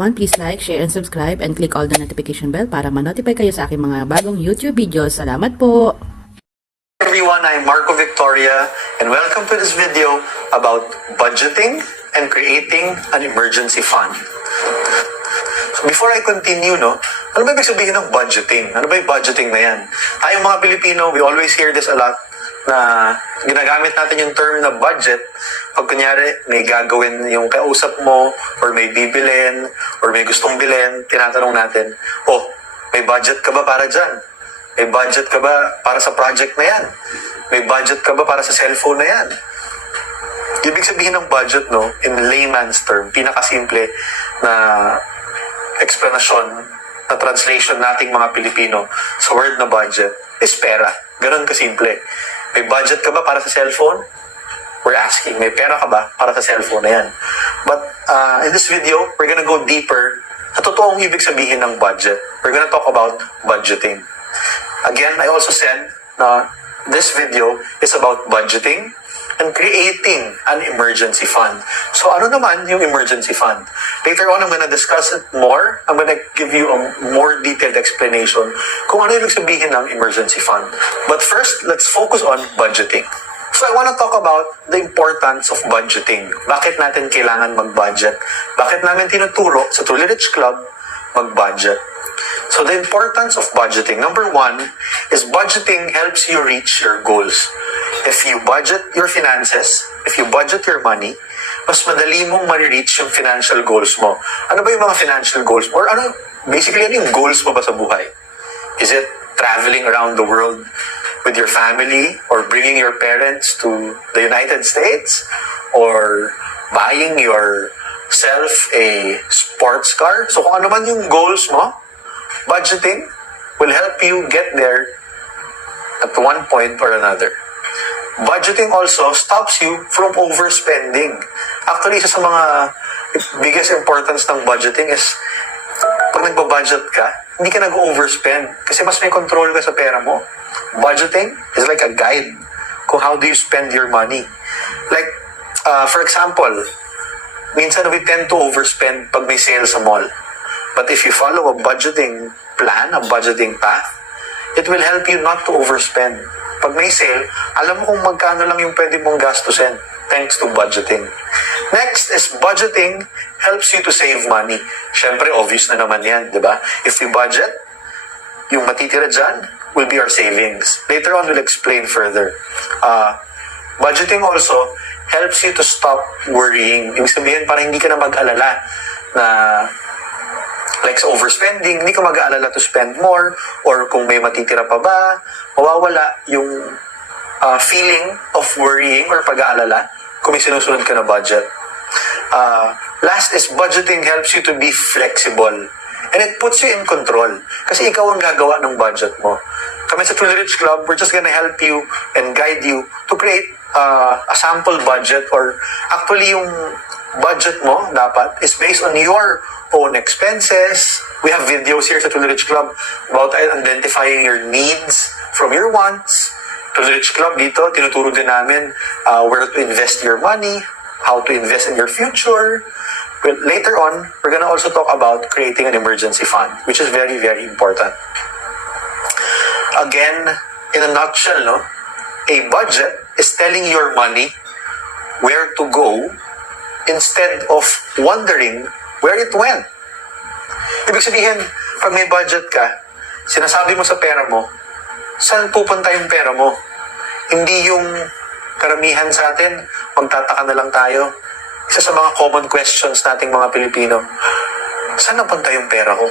everyone, please like, share, and subscribe and click all the notification bell para ma-notify kayo sa aking mga bagong YouTube videos. Salamat po! Everyone, I'm Marco Victoria and welcome to this video about budgeting and creating an emergency fund. So before I continue, ano ba ibig sabihin ng budgeting? Ano ba yung budgeting na yan? Tayong mga Pilipino, we always hear this a lot na ginagamit natin yung term na budget pag kunyari may gagawin yung kausap mo or may bibilin or may gustong bilhin, tinatanong natin, may budget ka ba para dyan? May budget ka ba para sa project na yan? May budget ka ba para sa cellphone na yan? Ibig sabihin ng budget, in layman's term, pinakasimple na explanation, na translation nating mga Pilipino sa word na budget is pera. Ganun kasimple. May budget ka ba para sa cellphone? We're asking, may pera ka ba para sa cellphone na yan? But in this video, we're gonna go deeper sa totoong ibig sabihin ng budget. We're gonna talk about budgeting. Again, I also said na this video is about budgeting and creating an emergency fund. So ano naman yung emergency fund? Later on, I'm gonna discuss it more. I'm gonna give you a more detailed explanation kung ano ibig sabihin ng emergency fund. But first, let's focus on budgeting. So I wanna talk about the importance of budgeting. Bakit natin kailangan mag-budget? Bakit namin tinuturo sa Truly Rich Club mag-budget? So the importance of budgeting. Number one is budgeting helps you reach your goals. If you budget your finances, if you budget your money, mas madali mong ma-reach yung financial goals mo. Ano ba yung mga financial goals mo? Or basically, ano yung goals mo ba sa buhay? Is it traveling around the world with your family or bringing your parents to the United States or buying yourself a sports car? So kung ano man yung goals mo, budgeting will help you get there at one point or another. Budgeting also stops you from overspending. Actually, isa sa mga biggest importance ng budgeting is pag nagba-budget ka, hindi ka nag-overspend kasi mas may control ka sa pera mo. Budgeting is like a guide kung how do you spend your money. Like, for example, minsan we tend to overspend pag may sale sa mall. But if you follow a budgeting plan, a budgeting path, it will help you not to overspend. Pag may sale, alam mo kung magkano lang yung pwede mong gastusin thanks to budgeting. Next is budgeting helps you to save money. Siyempre, obvious na naman yan, di ba? If we budget, yung matitira dyan will be our savings. Later on, we'll explain further. Budgeting also helps you to stop worrying. Ibig sabihin, parang hindi ka na mag-alala na like sa overspending, hindi ka mag-aalala to spend more or kung may matitira pa ba, mawawala yung feeling of worrying or pag-aalala kung may sinusunod ka na budget. Last is budgeting helps you to be flexible and it puts you in control kasi ikaw ang gagawa ng budget mo. Kami sa Truly Rich Club, we're just gonna help you and guide you to create a sample budget or actually yung budget mo dapat is based on your own expenses. We have videos here sa Truly Rich Club about identifying your needs from your wants. Truly Rich Club dito, tinuturo din namin where to invest your money, how to invest in your future. Well, later on, we're gonna also talk about creating an emergency fund, which is very, very important. Again, in a nutshell, a budget is telling your money where to go instead of wondering where it went. Ibig sabihin, pag may budget ka, sinasabi mo sa pera mo, saan pupunta yung pera mo? Hindi yung karamihan sa atin, magtataka na lang tayo. Isa sa mga common questions nating mga Pilipino, saan napunta yung pera ko?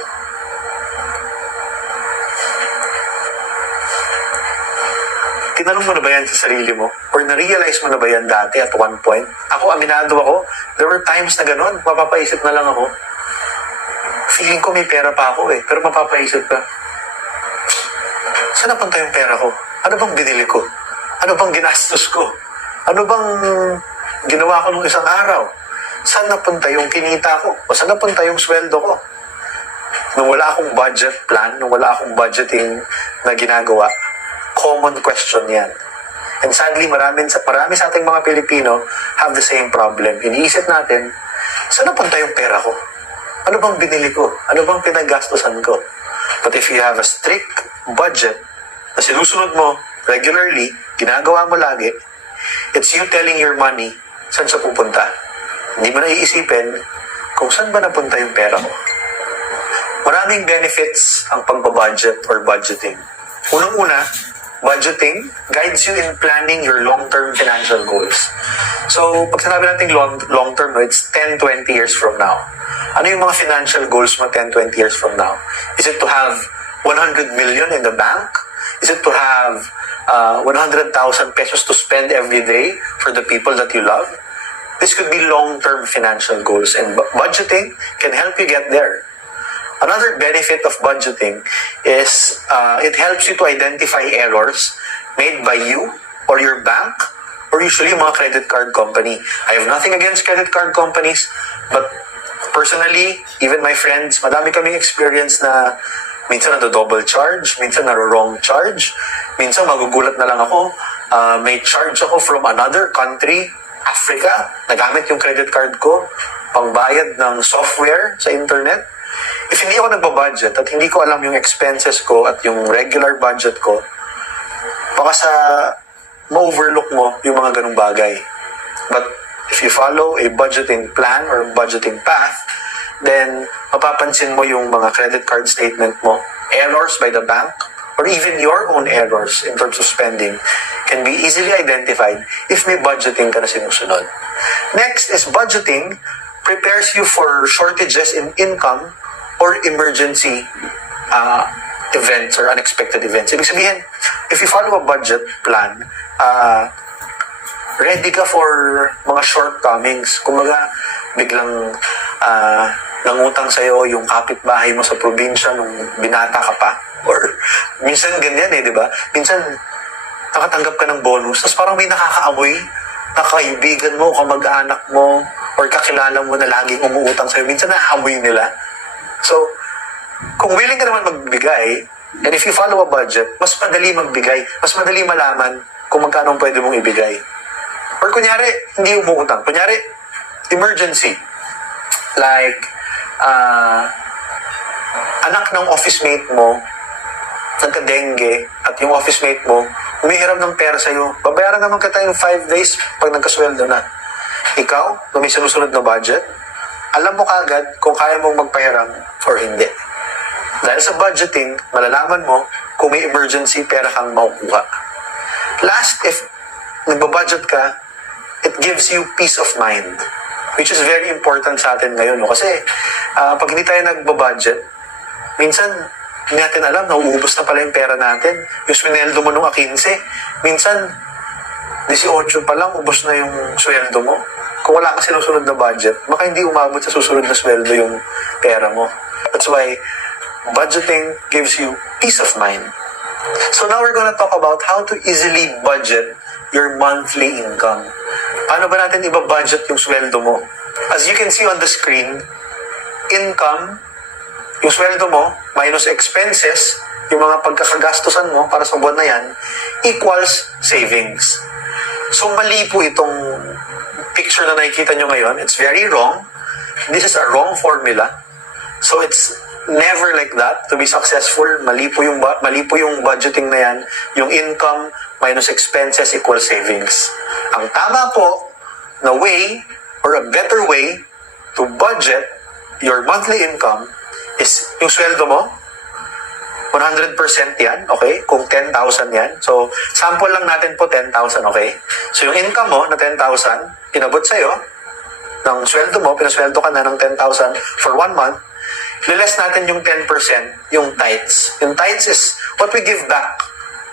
Tinanong mo na ba yan sa sarili mo? Or na-realize mo na ba yan dati at one point? Ako, aminado ako, there were times na gano'n, mapapaisip na lang ako. Feeling ko may pera pa ako pero mapapaisip ka, saan napunta yung pera ko? Ano bang binili ko? Ano bang ginastos ko? Ano bang ginawa ko nung isang araw? Saan napunta yung kinita ko? O saan napunta yung sweldo ko? Nung wala akong budget plan, nung wala akong budgeting na ginagawa, common question yan. And sadly, marami sa ating mga Pilipino have the same problem. Iniisip natin, saan napunta yung pera ko? Ano bang binili ko? Ano bang pinaggastusan ko? But if you have a strict budget na sinusunod mo regularly, ginagawa mo lagi, it's you telling your money saan siya pupunta. Hindi mo na iisipin kung saan ba napunta yung pera mo. Maraming benefits ang pagbabudget or budgeting. Unang-una, budgeting guides you in planning your long-term financial goals. So, pag sinabi natin long-term, it's 10, 20 years from now. Ano yung mga financial goals mo 10, 20 years from now? Is it to have 100 million in the bank? Is it to have 100,000 pesos to spend every day for the people that you love? This could be long-term financial goals, and budgeting can help you get there. Another benefit of budgeting is it helps you to identify errors made by you or your bank or usually mga credit card company. I have nothing against credit card companies, but personally, even my friends, madami kaming experience na minsan double charge, minsan wrong charge, minsan magugulat na lang ako, may charge ako from another country, Africa, nagamit yung credit card ko, pangbayad ng software sa internet. If hindi ako nagbabudget at hindi ko alam yung expenses ko at yung regular budget ko, baka sa ma-overlook mo yung mga ganung bagay. But if you follow a budgeting plan or budgeting path, then mapapansin mo yung mga credit card statement mo, errors by the bank, or even your own errors in terms of spending can be easily identified if may budgeting ka na sinusunod. Next is budgeting prepares you for shortages in income or emergency events or unexpected events. Ibig sabihin, if you follow a budget plan, ready ka for mga shortcomings. Kumbaga, biglang nangutang sa'yo yung kapitbahay mo sa probinsya nung binata ka pa. Or minsan ganyan di ba? Minsan, nakatanggap ka ng bonus, tapos parang may nakakaamoy na kaibigan mo, kamag-anak mo, or kakilala mo na laging umuutang sa'yo. Minsan naaamoy nila. So, kung willing ka naman magbigay, and if you follow a budget, mas madali magbigay, mas madali malaman kung magkano pwede mong ibigay. Or kunyari, hindi umuutang. Kunyari, emergency. Like, anak ng office mate mo, nagka-dengue, at yung office mate mo, humihiram ng pera sa'yo. Babayaran naman kita yung 5 days pag nagkasweldo na. Ikaw, kung may sinusunod na budget, alam mo kagad kung kaya mong magpahiram or hindi. Dahil sa budgeting, malalaman mo kung may emergency, pera kang makukuha. Last, if nagbabudget ka, it gives you peace of mind, which is very important sa atin ngayon. No? Kasi pag hindi tayo nagbabudget, minsan hindi natin alam, nauubos na pala yung pera natin. Yung sweldo mo nung 15, minsan 18 pa lang, ubos na yung sweldo mo. Kung wala ka sinusunod na budget, baka hindi umabot sa susunod na sweldo yung pera mo. That's why budgeting gives you peace of mind. So now we're gonna talk about how to easily budget your monthly income. Paano ba natin iba-budget yung sweldo mo? As you can see on the screen, income, yung sweldo mo, minus expenses, yung mga pagkakagastusan mo para sa buwan na yan, equals savings. So mali po itong picture na nakikita nyo ngayon. It's very wrong. This is a wrong formula. So it's never like that to be successful. Mali po yung budgeting na yan. Yung income minus expenses equals savings. Ang tama po na way or a better way to budget your monthly income is yung sweldo mo, 100% yan, okay? Kung 10,000 yan. So, sample lang natin po 10,000, okay? So, yung income mo na 10,000, inabot sa'yo, ng sweldo mo, pinasweldo ka na ng 10,000 for 1 month, liless natin yung 10%, yung tithes. Yung tithes is what we give back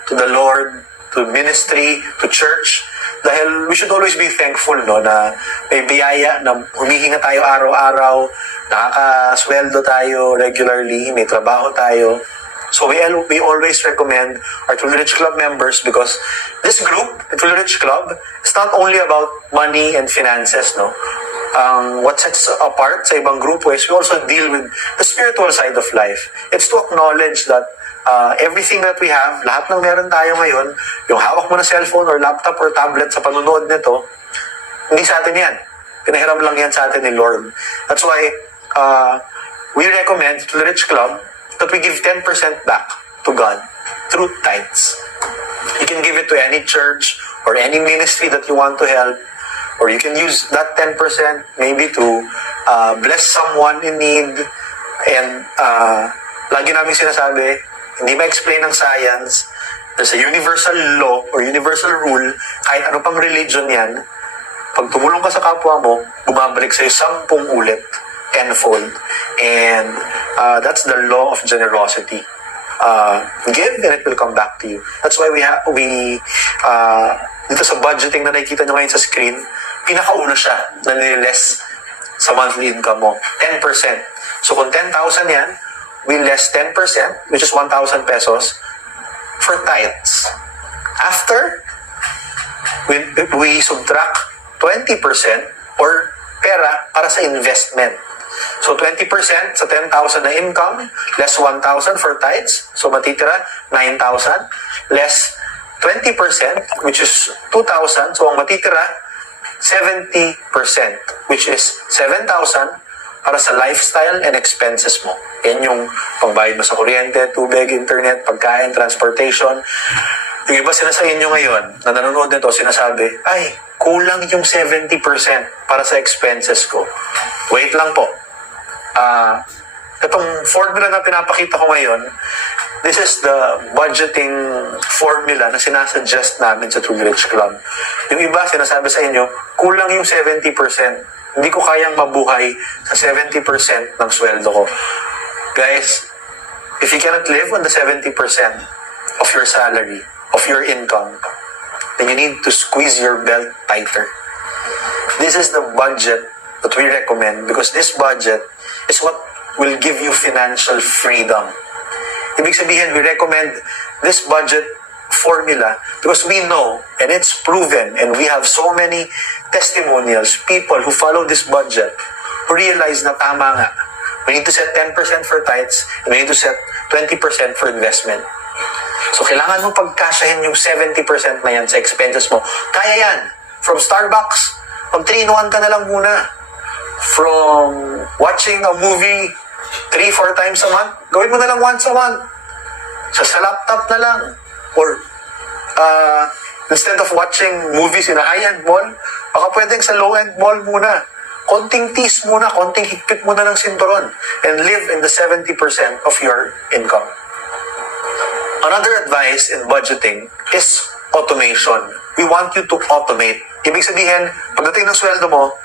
to the Lord, to ministry, to church. Dahil we should always be thankful, no, na may biyaya, na humihinga tayo araw-araw, nakakasweldo tayo regularly, may trabaho tayo. So we always recommend our Truly Rich Club members because this group, the Truly Rich Club, is not only about money and finances, no. What sets apart sa ibang grupo is we also deal with the spiritual side of life. It's to acknowledge that everything that we have, lahat ng meron tayo ngayon, yung hawak mo na cellphone or laptop or tablet sa panunood nito, hindi sa atin yan. Pinahiram lang yan sa atin ni Lord. That's why we recommend to the Rich Club that we give 10% back to God through tithes. You can give it to any church or any ministry that you want to help, or you can use that 10% maybe to bless someone in need. And lagi namin sinasabi, hindi ma-explain ng science, there's a universal law or universal rule, kahit ano pang religion yan, pag tumulong ka sa kapwa mo, bumabalik sa'yo 10 ulit, tenfold. And that's the law of generosity. Give and it will come back to you. That's why we dito sa budgeting na nakikita nyo ngayon sa screen, pinakauna siya na nililess sa monthly income mo, 10%. So kung 10,000 yan, we less 10%, which is 1,000 pesos, for tithes. After, we subtract 20% or pera para sa investment. So 20% sa 10,000 na income, less 1,000 for tithes, so matitira 9,000, less 20%, which is 2,000, so ang matitira 70%, which is 7,000 para sa lifestyle and expenses mo. Yan yung pangbayad mo sa kuryente, tubig, internet, pagkain, transportation. Yung iba sila sa inyo ngayon, na nanonood nito, sinasabi, ay, kulang yung 70% para sa expenses ko. Wait lang po. Itong formula na pinapakita ko ngayon, this is the budgeting formula na sinasuggest namin sa True Rich Club. Yung iba, sinasabi sa inyo, kulang yung 70%. Hindi ko kayang mabuhay sa 70% ng sweldo ko. Guys, if you cannot live on the 70% of your salary, of your income, then you need to squeeze your belt tighter. This is the budget that we recommend because this budget is what will give you financial freedom. Ibig sabihin, we recommend this budget formula because we know and it's proven and we have so many testimonials, people who follow this budget who realize na tama nga. We need to set 10% for tithes and we need to set 20% for investment. So kailangan mo pagkasyahin yung 70% na yan sa expenses mo. Kaya yan. From Starbucks, mag 3-in-1 ka na lang muna. From watching a movie 3-4 times a month, gawin mo na lang once a month. Sa laptop na lang. Or instead of watching movies in a high-end mall, baka pwedeng sa low-end mall muna. Konting tease muna, konting higpit muna ng sinturon and live in the 70% of your income. Another advice in budgeting is automation. We want you to automate. Ibig sabihin, pagdating ng sweldo mo,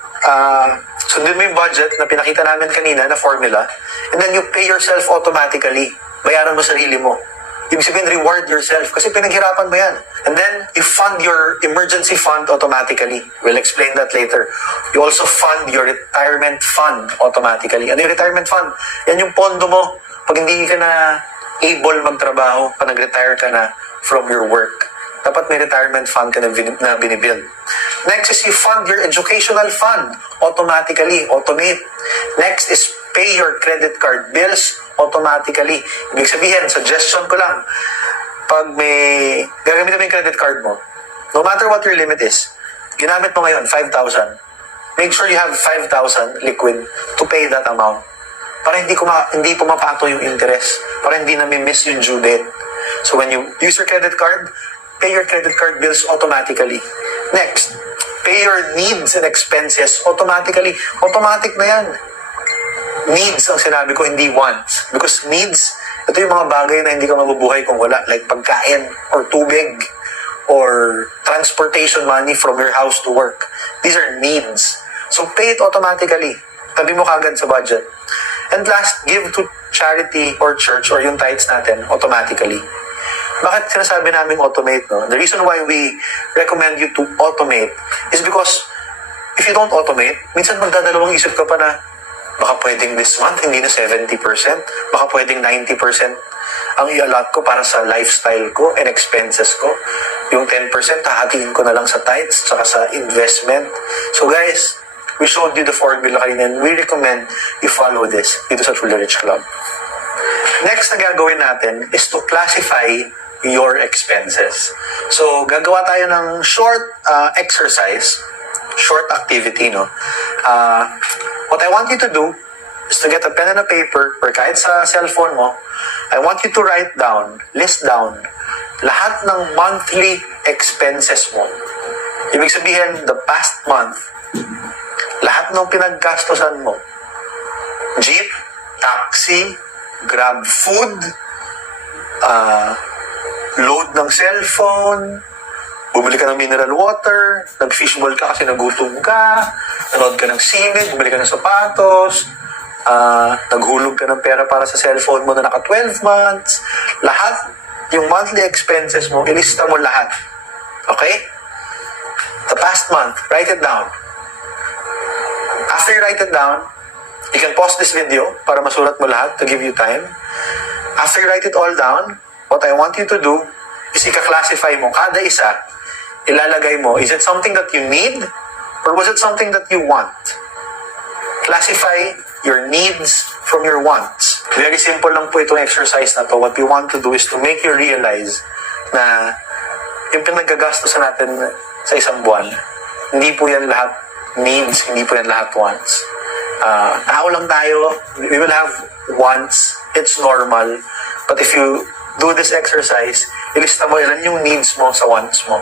sundin mo yung budget na pinakita namin kanina na formula, and then you pay yourself automatically. Bayaran mo sarili mo. Ibig sabihin, reward yourself kasi pinaghirapan mo yan. And then, you fund your emergency fund automatically. We'll explain that later. You also fund your retirement fund automatically. Ano yung retirement fund? Yan yung pondo mo pag hindi ka na able magtrabaho, pag nag-retire ka na from your work. Dapat may retirement fund ka na binibuild. Next is you fund your educational fund automatically, automate. Next is pay your credit card bills automatically. Ibig sabihin, suggestion ko lang, pag may gagamit mo yung credit card mo, no matter what your limit is, ginamit mo ngayon, 5,000. Make sure you have 5,000 liquid to pay that amount. Para hindi pumapato yung interest. Para hindi miss yung due date. So when you use your credit card, pay your credit card bills automatically. Next, pay your needs and expenses automatically. Automatic na yan. Needs ang sinabi ko, hindi wants. Because needs, ito yung mga bagay na hindi ka mabubuhay kung wala. Like pagkain, or tubig, or transportation money from your house to work. These are needs. So pay it automatically. Tabi mo kagad sa budget. And last, give to charity or church or yung tithes natin automatically. Bakit sinasabi namin automate, no? The reason why we recommend you to automate is because if you don't automate, minsan magdadalawang isip ka pa na baka pwedeng this month, hindi na 70%, baka pwedeng 90% ang i-allot ko para sa lifestyle ko and expenses ko. Yung 10%, hahatiin ko na lang sa tithes, saka sa investment. So guys, we showed you the formula kanina and we recommend you follow this dito sa Truly Rich Club. Next na gagawin natin is to classify your expenses. So, gagawa tayo ng short exercise, short activity, no? What I want you to do is to get a pen and a paper or kahit sa cellphone mo, I want you to write down, list down, lahat ng monthly expenses mo. Ibig sabihin, the past month, lahat ng pinaggastosan mo, jeep, taxi, grab food, load ng cellphone, bumili ka ng mineral water, nag-fishball ka kasi nagutom ka, nanood ka ng sine, bumili ka ng sapatos, naghulog ka ng pera para sa cellphone mo na naka 12 months, lahat, yung monthly expenses mo, ilista mo lahat. Okay? The past month, write it down. After you write it down, you can pause this video para masulat mo lahat to give you time. After you write it all down, what I want you to do is ika-classify mo kada isa. Ilalagay mo, is it something that you need or was it something that you want? Classify your needs from your wants. Very simple lang po itong exercise na to. What we want to do is to make you realize na yung pinagagastosan natin sa isang buwan, hindi po yan lahat needs, hindi po yan lahat wants. Tao lang tayo, we will have wants, it's normal. But if you do this exercise, ilista mo ilan yung needs mo sa wants mo.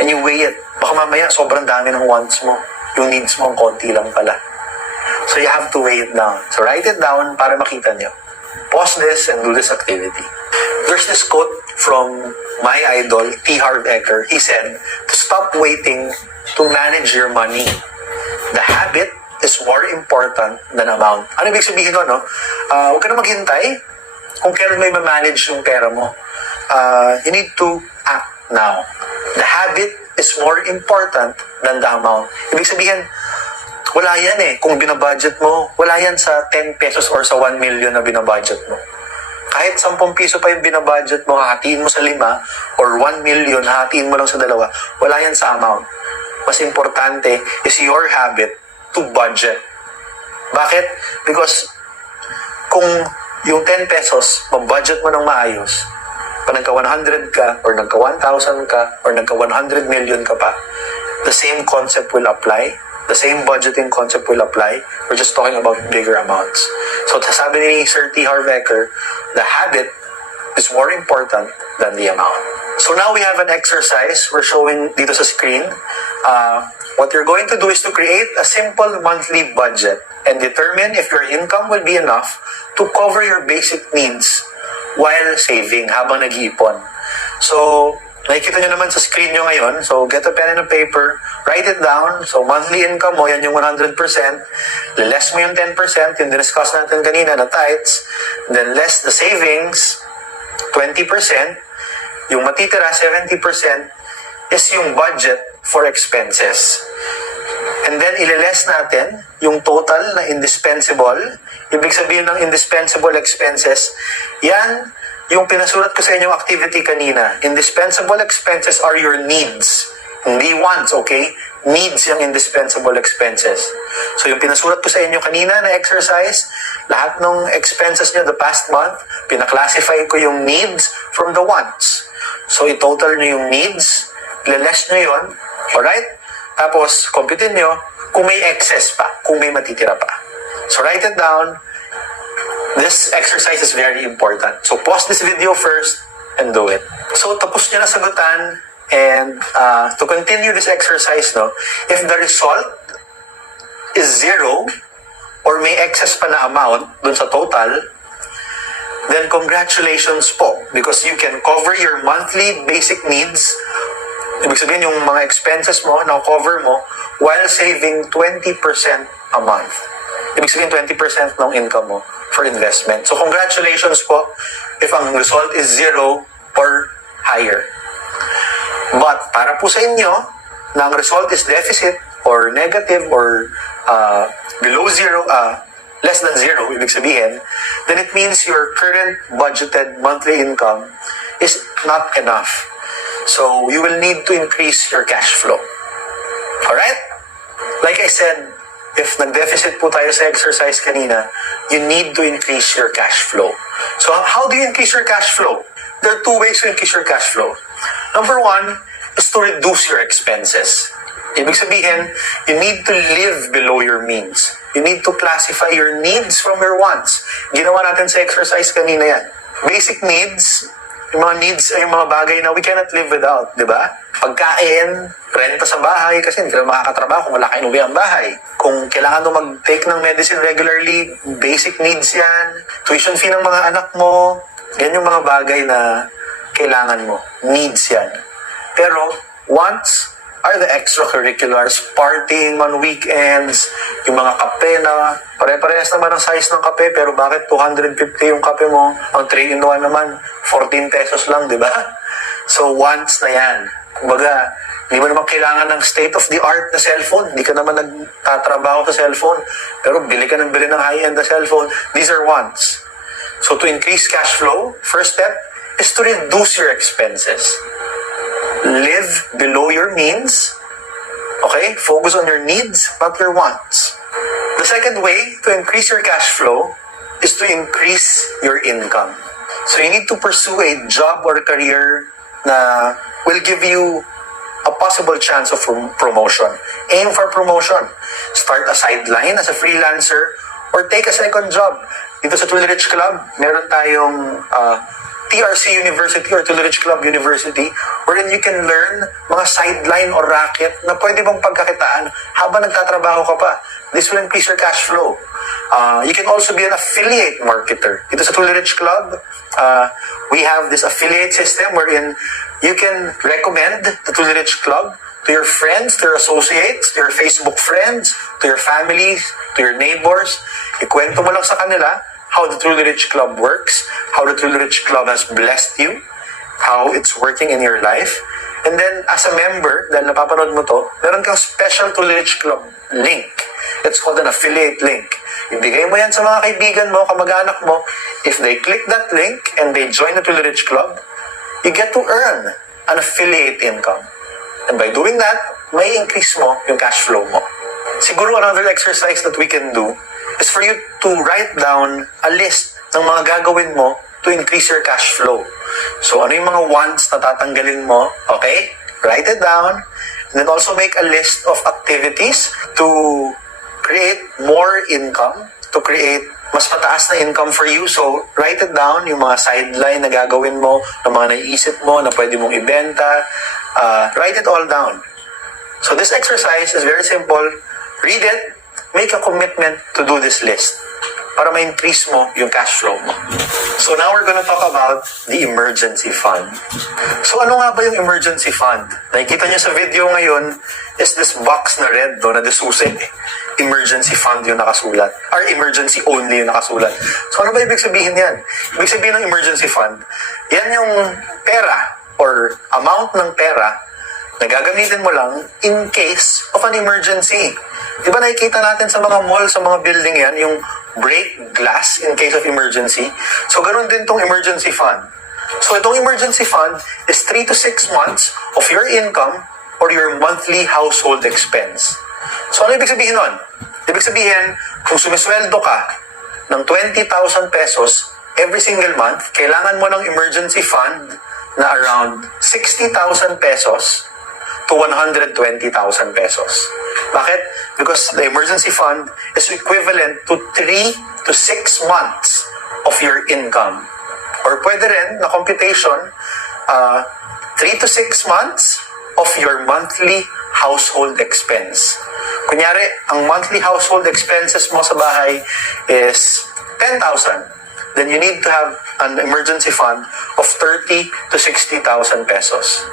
And you weigh it. Baka mamaya sobrang dami ng wants mo. Yung needs mo ang konti lang pala. So you have to weigh it down. So write it down para makita nyo. Pause this and do this activity. There's this quote from my idol, T. Harv Eker. He said, to stop waiting to manage your money. The habit is more important than amount. Ano ibig sabihin nun, no? Huwag ka na maghintay kung kailan may ma-manage yung pera mo. You need to act now. The habit is more important than the amount. Ibig sabihin, wala yan eh. Kung binabudget mo, wala yan sa 10 pesos or sa 1 million na binabudget mo. Kahit 10 piso pa yung binabudget mo, hatiin mo sa 5 or 1 million, hatiin mo lang sa 2, wala yan sa amount. Mas importante is your habit to budget. Bakit? Because kung yung 10 pesos, mag-budget mo ng maayos, pag nagka 100 ka, or nagka 1,000 ka, or nagka 100 million ka pa, the same concept will apply. The same budgeting concept will apply. We're just talking about bigger amounts. So, sabi ni Sir T. Harv Eker, the habit is more important than the amount. So now we have an exercise we're showing dito sa screen. What you're going to do is to create a simple monthly budget and determine if your income will be enough to cover your basic needs while saving habang nag-iipon. So, nakikita nyo naman sa screen nyo ngayon. So, get a pen and a paper, write it down. So, monthly income mo, yan yung 100%. Less mo yung 10%, yung discuss natin kanina na tithes. Then, less the savings, 20%. Yung matitira, 70%, is yung budget for expenses. And then, ililess natin yung total na indispensable. Ibig sabihin ng indispensable expenses, yan yung pinasulat ko sa inyong activity kanina. Indispensable expenses are your needs. Hindi wants, okay? Needs yung indispensable expenses. So, yung pinasulat ko sa inyo kanina na exercise, lahat ng expenses nyo the past month, pinaklasify ko yung needs from the wants. So, i-total nyo yung needs, ililess nyo yun, alright? Tapos, computein nyo kung may excess pa, kung may matitira pa. So, write it down. This exercise is very important. So, pause this video first and do it. So, tapos nyo na sagutan. And to continue this exercise, no, if the result is 0 or may excess pa na amount dun sa total, then congratulations po because you can cover your monthly basic needs. Ibig sabihin yung mga expenses mo na cover mo while saving 20% a month. Ibig sabihin 20% ng income mo for investment. So congratulations po if ang result is 0 or higher. But para po sa inyo na ang result is deficit or negative or below 0, less than 0, ibig sabihin, then it means your current budgeted monthly income is not enough. So, you will need to increase your cash flow. Alright? Like I said, if nag-deficit po tayo sa exercise kanina, you need to increase your cash flow. So, how do you increase your cash flow? There are 2 ways to increase your cash flow. Number 1 is to reduce your expenses. Ibig sabihin, you need to live below your means. You need to classify your needs from your wants. Ginawa natin sa exercise kanina yan. Basic needs, yung mga needs ay yung mga bagay na we cannot live without, di ba? Pagkain, renta sa bahay, kasi hindi ka makakatrabaho kung wala kang inuwi ang bahay. Kung kailangan mo mag-take ng medicine regularly, basic needs yan. Tuition fee ng mga anak mo, yan yung mga bagay na kailangan mo. Needs yan. Pero, wants are the extracurriculars, partying on weekends, yung mga kape na pare-parehas naman ang size ng kape, pero bakit 250 yung kape mo? Ang 3-in-1 naman, 14 pesos lang, di ba? So, wants na yan. Kumbaga, hindi mo naman kailangan ng state-of-the-art na cellphone. Hindi ka naman nagtatrabaho sa cellphone. Pero bili ka ng high-end na cellphone. These are wants. So, to increase cash flow, first step is to reduce your expenses. Live below your means. Okay? Focus on your needs, not your wants. The second way to increase your cash flow is to increase your income. So you need to pursue a job or career na will give you a possible chance of promotion. Aim for promotion. Start a sideline as a freelancer or take a second job. Dito sa Tully Rich Club, meron tayong TRC University or Tully Rich Club University wherein you can learn mga sideline or racket na pwede mong pagkakitaan habang nagtatrabaho ka pa. This will increase your cash flow. You can also be an affiliate marketer. Ito sa Tully Rich Club, we have this affiliate system wherein you can recommend the Tully Rich Club to your friends, to your associates, to your Facebook friends, to your families, to your neighbors. Ikwento mo lang sa kanila how the Truly Rich Club works, how the Truly Rich Club has blessed you, how it's working in your life. And then, as a member, dahil napapanood mo to, meron kang special Truly Rich Club link. It's called an affiliate link. Ibigay mo yan sa mga kaibigan mo, kamag-anak mo. If they click that link and they join the Truly Rich Club, you get to earn an affiliate income. And by doing that, may increase mo yung cash flow mo. Siguro another exercise that we can do is for you to write down a list ng mga gagawin mo to increase your cash flow. So, ano yung mga wants na tatanggalin mo? Okay? Write it down. And then also make a list of activities to create more income, to create mas mataas na income for you. So, write it down, yung mga sideline na gagawin mo, na mga naiisip mo na pwede mong ibenta. Write it all down. So, this exercise is very simple. Read it. Make a commitment to do this list para ma-increase mo yung cash flow mo. So now we're gonna talk about the emergency fund. So ano nga ba yung emergency fund? Nakikita niyo sa video ngayon is this box na red do na desusi. Emergency fund yung nakasulat. Or emergency only yung nakasulat. So ano ba ibig sabihin yan? Ibig sabihin ng emergency fund, yan yung pera or amount ng pera na gagamitin mo lang in case of an emergency. Diba nakikita natin sa mga mall, sa mga building yan, yung break glass in case of emergency. So, ganun din tong emergency fund. So, itong emergency fund is 3 to 6 months of your income or your monthly household expense. So, ano ibig sabihin nun? Ibig sabihin, kung sumisweldo ka ng 20,000 pesos every single month, kailangan mo ng emergency fund na around 60,000 pesos to 120,000 pesos. Bakit? Because the emergency fund is equivalent to 3 to 6 months of your income. Or pwede rin na computation, 3 to 6 months of your monthly household expense. Kunyari, ang monthly household expenses mo sa bahay is 10,000. Then you need to have an emergency fund of 30 to 60,000 pesos.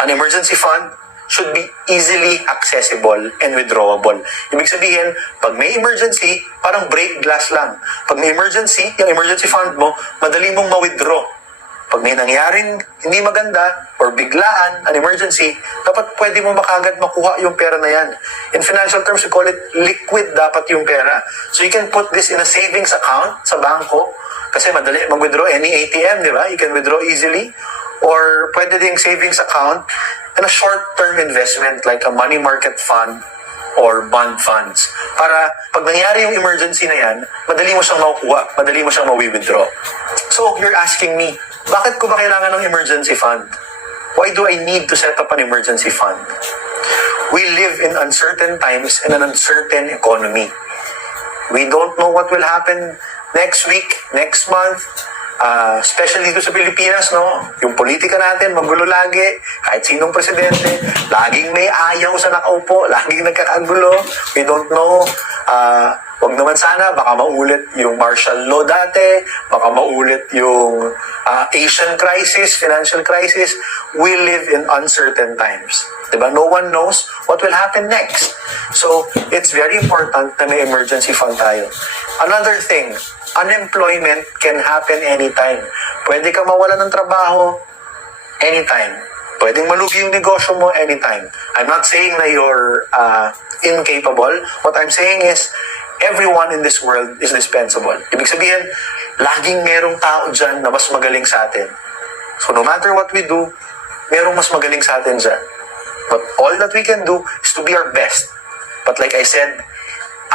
An emergency fund should be easily accessible and withdrawable. Ibig sabihin, pag may emergency, parang break glass lang. Pag may emergency, yung emergency fund mo, madali mong ma-withdraw. Pag may nangyaring hindi maganda or biglaan, an emergency, dapat pwede mo makagad makuha yung pera na yan. In financial terms, we call it liquid dapat yung pera. So you can put this in a savings account sa bangko kasi madali mag-withdraw any ATM, di ba? You can withdraw easily. Or pwede ding savings account and a short-term investment like a money market fund or bond funds. Para pag nangyari yung emergency na yan, madali mo siyang makukuha, madali mo siyang mawi-withdraw. So, you're asking me, bakit ko ba kailangan ng emergency fund? Why do I need to set up an emergency fund? We live in uncertain times in an uncertain economy. We don't know what will happen next week, next month, especially dito sa Pilipinas, no? Yung politika natin, magulo lagi. Kahit sinong presidente, laging may ayaw sa nakaupo, laging nagkakagulo. We don't know. Wag naman sana, baka maulit yung martial law dati, baka maulit yung Asian crisis, financial crisis. We live in uncertain times. Diba? No one knows what will happen next. So, it's very important na may emergency fund tayo. Another thing, unemployment can happen anytime. Pwede ka mawala ng trabaho anytime. Pwedeng malugi yung negosyo mo anytime. I'm not saying na you're incapable. What I'm saying is, everyone in this world is dispensable. Ibig sabihin, laging merong tao dyan na mas magaling sa atin. So no matter what we do, merong mas magaling sa atin dyan. But all that we can do is to be our best. But like I said,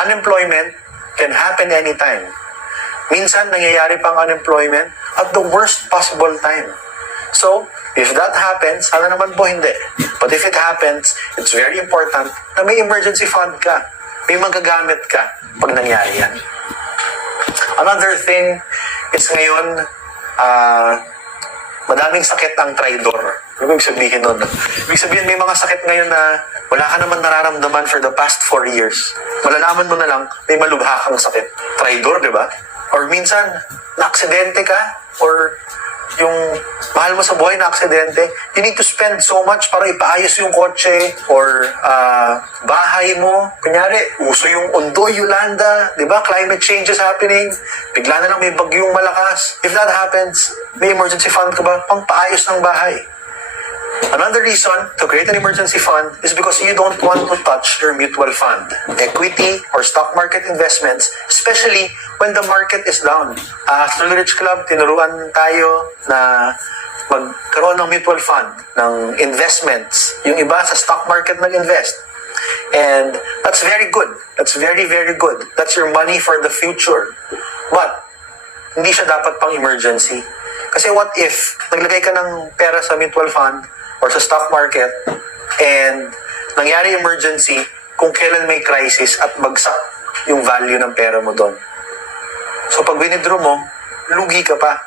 unemployment can happen anytime. Minsan, nangyayari pang unemployment at the worst possible time. So, if that happens, sana naman po hindi. But if it happens, it's very important na may emergency fund ka. May magagamit ka pag nangyari yan. Another thing is ngayon, madaming sakit ang traidor. Ano ibig sabihin nun? Ibig sabihin may mga sakit ngayon na wala ka naman nararamdaman for the past 4 years. Malalaman mo na lang, may malubha kang sakit. Traidor, di ba? Or minsan, na-aksidente ka, or yung mahal mo sa buhay na aksidente, you need to spend so much para ipaayos yung kotse or bahay mo. Kunyari, uso yung Ondoy, Yolanda, di ba? Climate change is happening. Bigla na lang may bagyong malakas. If that happens, may emergency fund ka ba pang paayos ng bahay? Another reason to create an emergency fund is because you don't want to touch your mutual fund, equity, or stock market investments, especially when the market is down. Sa Rich Club, tinuruan tayo na magkaroon ng mutual fund, ng investments. Yung iba sa stock market nag-invest. And that's very good. That's very, very good. That's your money for the future. But, hindi siya dapat pang emergency. Kasi what if, naglagay ka ng pera sa mutual fund, or sa stock market, and nangyari emergency kung kailan may crisis at bagsak yung value ng pera mo doon. So pag winidraw mo, lugi ka pa.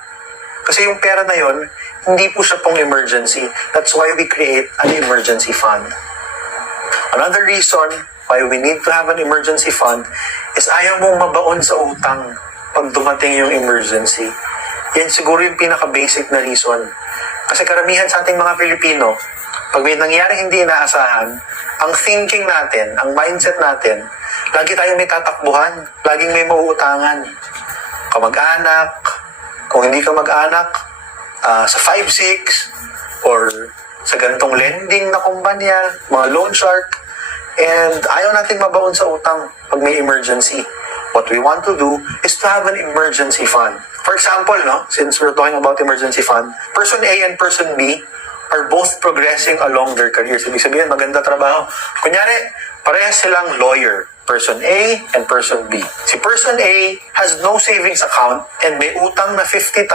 Kasi yung pera na yon, hindi po siya pong emergency. That's why we create an emergency fund. Another reason why we need to have an emergency fund is ayaw mong mabaon sa utang pag dumating yung emergency. Yan siguro yung pinaka-basic na reason. Kasi karamihan sa ating mga Pilipino, pag may nangyaring hindi inaasahan, ang thinking natin, ang mindset natin, lagi tayong may tatakbuhan, laging may mauutangan. Kamag-anak, kung hindi ka mag-anak, sa 5-6, or sa ganitong lending na kumpanya, mga loan shark, and ayaw natin mabaon sa utang pag may emergency. What we want to do is to have an emergency fund. For example, no, since we're talking about emergency fund, person A and person B are both progressing along their careers. Ibig sabihin, maganda trabaho. Kunyari, parehas silang lawyer, person A and person B. Si person A has no savings account and may utang na 50,000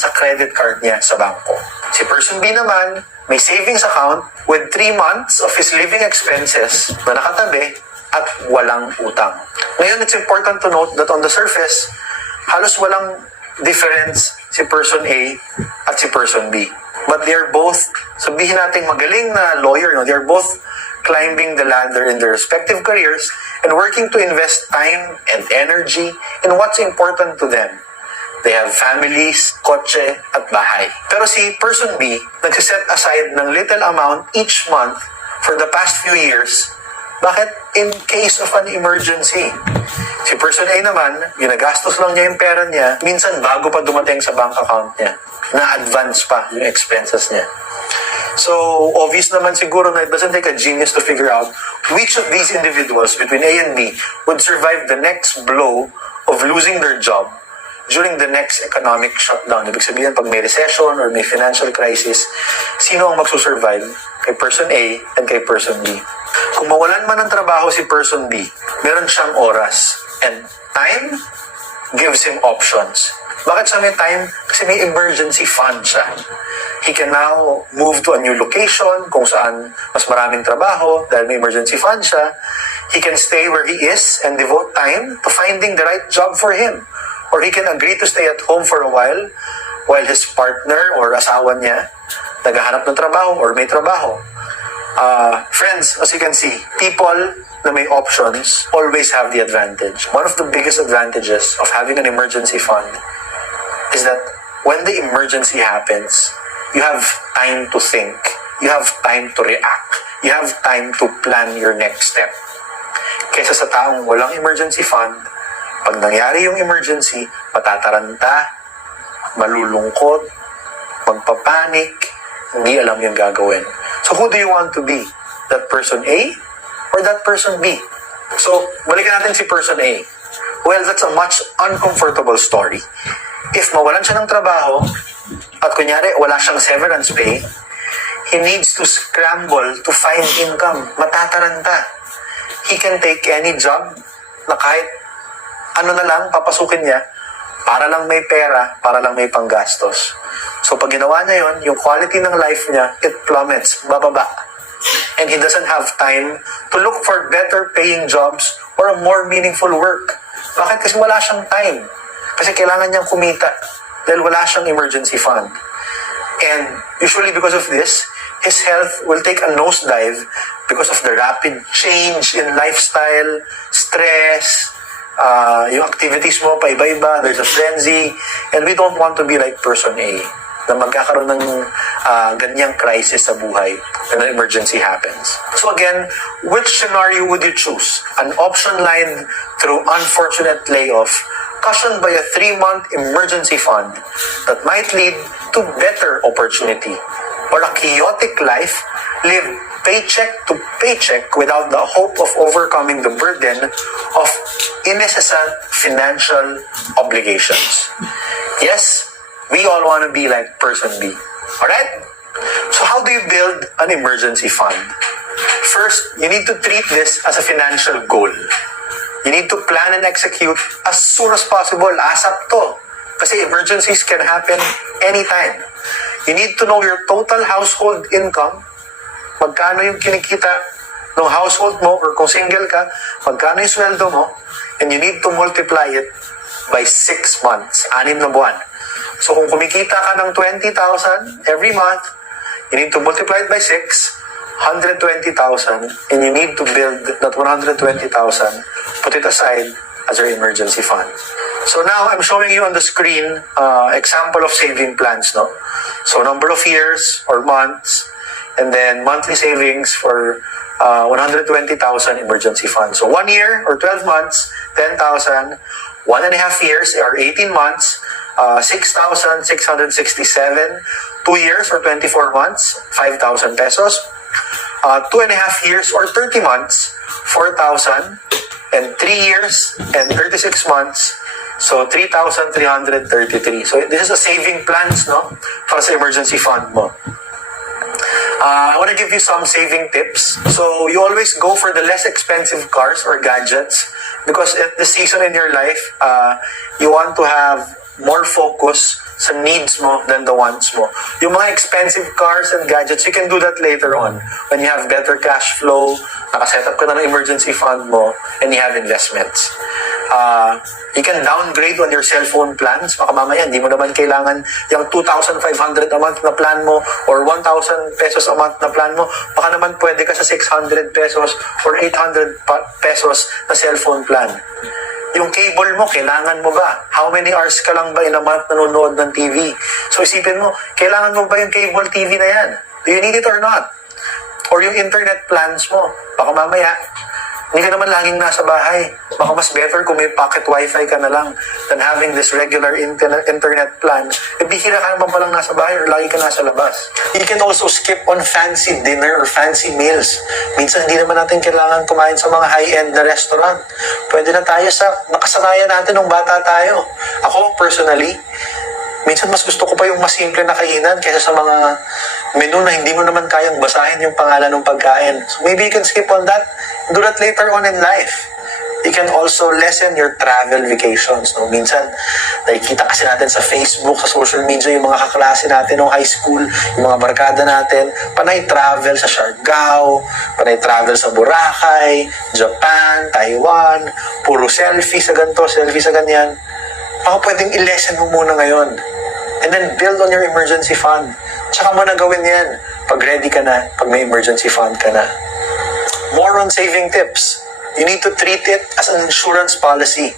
sa credit card niya sa bangko. Si person B naman, may savings account with 3 months of his living expenses na nakatabi at walang utang. Ngayon, it's important to note that on the surface, halos walang difference si person A at si person B. But they're both, sabihin natin magaling na lawyer, no? They're both climbing the ladder in their respective careers and working to invest time and energy in what's important to them. They have families, kotse, at bahay. Pero si person B, nagsiset aside ng little amount each month for the past few years. Bakit? In case of an emergency. Si person A naman, ginagastos lang niya yung pera niya, minsan bago pa dumating sa bank account niya. Na-advance pa yung expenses niya. So, obvious naman siguro na it doesn't take a genius to figure out which of these individuals between A and B would survive the next blow of losing their job during the next economic shutdown. Ibig sabihin, pag may recession or may financial crisis, sino ang magsusurvive? Kay person A and kay person B. Kung mawalan man ng trabaho si person B, meron siyang oras. And time gives him options. Bakit siya may time? Kasi may emergency fund siya. He can now move to a new location kung saan mas maraming trabaho dahil may emergency fund siya. He can stay where he is and devote time to finding the right job for him. Or he can agree to stay at home for a while his partner or asawa niya naghahanap ng trabaho or may trabaho. Friends, as you can see, people na may options always have the advantage. One of the biggest advantages of having an emergency fund is that when the emergency happens, you have time to think. You have time to react. You have time to plan your next step. Kaysa sa taong walang emergency fund, pag nangyari yung emergency, matataranta, malulungkot, magpapanik, hindi alam yung gagawin. So who do you want to be? That person A or that person B? So, balikan natin si person A. Well, that's a much uncomfortable story. If mawalan siya ng trabaho, at kunyari, wala siyang severance pay, he needs to scramble to find income. Matataranta. He can take any job na kahit ano na lang papasukin niya para lang may pera, para lang may panggastos. So pag ginawa niya yon, yung quality ng life niya, it plummets, bababa. And he doesn't have time to look for better paying jobs or a more meaningful work. Bakit? Kasi wala siyang time. Kasi kailangan niyang kumita dahil wala siyang emergency fund. And usually because of this, his health will take a nosedive because of the rapid change in lifestyle, stress, yung activities mo pa iba-iba, there's a frenzy, and we don't want to be like person A na magkakaroon ng ganyang crisis sa buhay when an emergency happens. So again, which scenario would you choose? An option line through unfortunate layoff, cushioned by a 3-month emergency fund that might lead to better opportunity, or a chaotic life lived paycheck to paycheck without the hope of overcoming the burden of incessant financial obligations. Yes, we all want to be like person B. Alright? So how do you build an emergency fund? First, you need to treat this as a financial goal. You need to plan and execute as soon as possible. ASAP to. Kasi emergencies can happen anytime. You need to know your total household income. Magkano yung kinikita ng household mo, or kung single ka, magkano yung sweldo mo, and you need to multiply it by 6 months, 6 na buwan. So kung kumikita ka ng 20,000 every month, you need to multiply it by 6, 120,000, and you need to build that 120,000, put it aside as your emergency fund. So now I'm showing you on the screen example of saving plans, no? So number of years or months, and then monthly savings for 120,000 emergency fund. So 1 year or 12 months, 10,000, 1.5 years or 18 months, 6,667, 2 years or 24 months, 5,000 pesos, 2.5 years or 30 months, 4,000, and 3 years and 36 months, so 3,333. So this is a saving plans, no? Para sa emergency fund mo. I want to give you some saving tips. So you always go for the less expensive cars or gadgets because at the season in your life, you want to have more focus sa needs mo than the wants mo. Yung mga expensive cars and gadgets, you can do that later on when you have better cash flow, nakaset up ka na ng emergency fund mo, and you have investments. You can downgrade on your cellphone plans. Baka mamaya, hindi mo naman kailangan yung 2,500 a month na plan mo or 1,000 pesos a month na plan mo. Baka naman pwede ka sa 600 pesos or 800 pesos na cellphone plan. Yung cable mo, kailangan mo ba? How many hours ka lang ba in a month nanonood ng TV? So isipin mo, kailangan mo ba yung cable TV na yan? Do you need it or not? Or yung internet plans mo? Baka mamaya, hindi ka naman laging nasa bahay. Baka mas better kung may pocket wifi ka na lang than having this regular internet plan. E bihira ka naman palang nasa bahay or lagi ka nasa labas. You can also skip on fancy dinner or fancy meals. Minsan hindi naman natin kailangan kumain sa mga high-end na restaurant. Pwede na tayo sa nakasanayan natin nung bata tayo. Ako, personally, minsan mas gusto ko pa yung mas simple na kainan kaysa sa mga menu na hindi mo naman kayang basahin yung pangalan ng pagkain. So maybe you can skip on that. Do that later on in life. You can also lessen your travel vacations. No? Minsan, Nakikita kasi natin sa Facebook, sa social media, yung mga kaklase natin ng high school, yung mga barkada natin, panay travel sa Siargao, panay travel sa Boracay, Japan, Taiwan, puro selfie sa ganito, selfie sa ganyan. Baka pwedeng i-lessen mo muna ngayon. And then build on your emergency fund. Tsaka mo na gawin yan pag ready ka na, pag may emergency fund ka na. More on saving tips. You need to treat it as an insurance policy,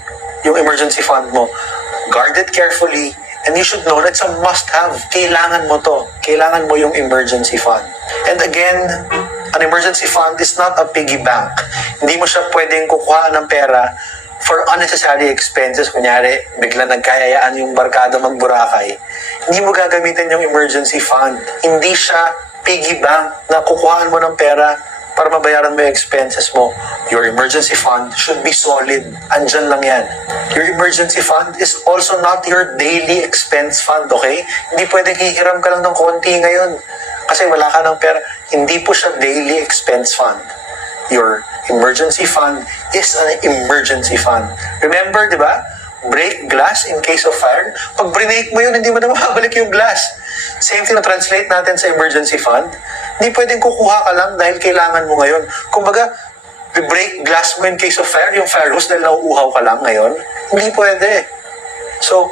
yung emergency fund mo. Guard it carefully, and you should know that it's a must-have. Kailangan mo to. Kailangan mo yung emergency fund. And again, an emergency fund is not a piggy bank. Hindi mo siya pwedeng kukuha ng pera for unnecessary expenses. Kunyari, bigla nagkayayaan yung barkada mag-Boracay. Hindi mo gagamitin yung emergency fund. Hindi siya piggy bank na kukuhaan mo ng pera para mabayaran mo yung expenses mo. Your emergency fund should be solid. Andyan lang yan. Your emergency fund is also not your daily expense fund, okay? Hindi pwedeng hihiram ka lang ng konti ngayon kasi wala ka ng pera. Hindi po siya daily expense fund. Your emergency fund is an emergency fund. Remember, di ba? Break glass in case of fire. Pag break mo yun, hindi mo na makabalik yung glass. Same thing na translate natin sa emergency fund. Hindi pwedeng kukuha ka lang dahil kailangan mo ngayon. Kumbaga, break glass mo in case of fire, yung fire hose dahil nauuhaw ka lang ngayon. Hindi pwede. So,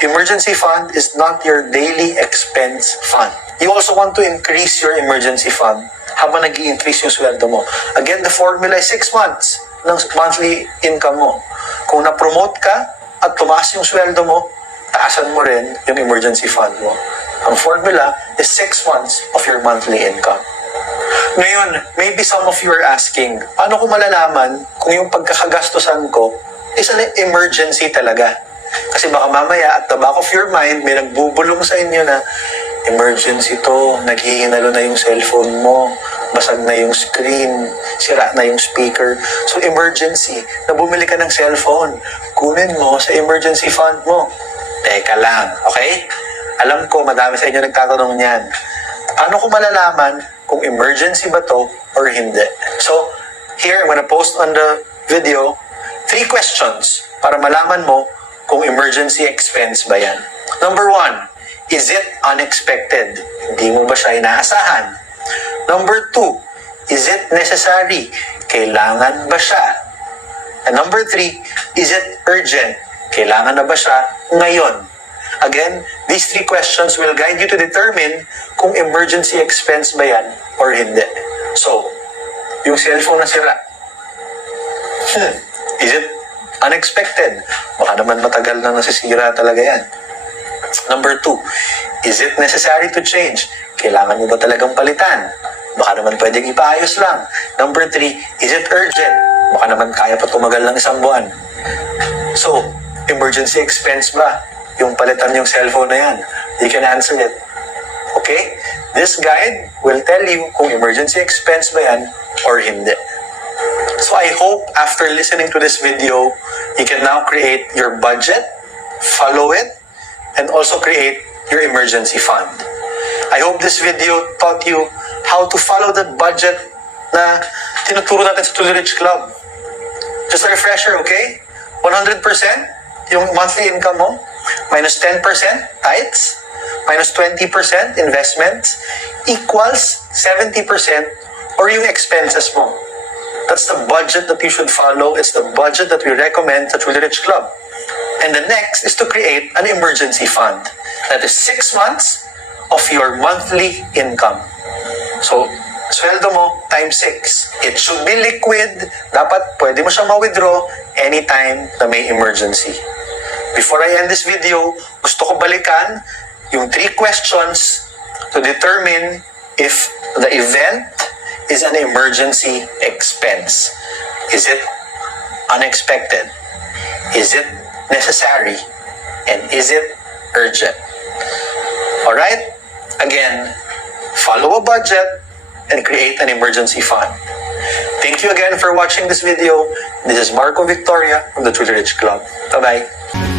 emergency fund is not your daily expense fund. You also want to increase your emergency fund habang nag-i-increase yung sweldo mo. Again, the formula is 6 months ng monthly income mo. Kung na-promote ka at tumaas yung sweldo mo, taasan mo rin yung emergency fund mo. Ang formula is 6 months of your monthly income. Ngayon, maybe some of you are asking, paano ko malalaman kung yung pagkakagastusan ko is an emergency talaga? Kasi baka mamaya at the back of your mind, may nagbubulong sa inyo na emergency to, naghihinalo na yung cellphone mo, basag na yung screen, sira na yung speaker. So emergency, na bumili ka ng cellphone, kunin mo sa emergency fund mo. Teka lang, okay? Alam ko, madami sa inyo nagtatanong niyan. Paano ko malalaman kung emergency ba to or hindi? So, here, I'm gonna post on the video 3 questions para malaman mo kung emergency expense ba yan. Number 1, is it unexpected? Hindi mo ba siya inaasahan? Number 2, is it necessary? Kailangan ba siya? And number 3, is it urgent? Kailangan na ba siya ngayon? Again, these 3 questions will guide you to determine kung emergency expense ba yan or hindi. So, yung cellphone na sira, is it unexpected? Baka naman matagal na nasisira talaga yan. Number 2, is it necessary to change? Kailangan mo ba talagang palitan? Baka naman pwedeng ipaayos lang. Number 3, is it urgent? Baka naman kaya pa tumagal ng 1 buwan. So, emergency expense ba yung palitan yung cellphone na yan? You can answer it. Okay? This guide will tell you kung emergency expense ba yan or hindi. So I hope after listening to this video, you can now create your budget, follow it, and also create your emergency fund. I hope this video taught you how to follow the budget na tinuturo natin sa Truly Rich Club. Just a refresher, okay? 100% yung monthly income mo, minus 10% tithes, minus 20% investments, equals 70% or yung expenses mo. That's the budget that you should follow. It's the budget that we recommend sa Truly Rich Club. And the next is to create an emergency fund. That is 6 months of your monthly income. So, sweldo mo times 6. It should be liquid. Dapat pwede mo siyang ma-withdraw anytime na may emergency. Before I end this video, gusto ko balikan yung 3 questions to determine if the event is an emergency expense. Is it unexpected? Is it necessary? And is it urgent? Alright? Again, follow a budget and create an emergency fund. Thank you again for watching this video. This is Marco Victoria from the Truly Rich Club. Bye-bye.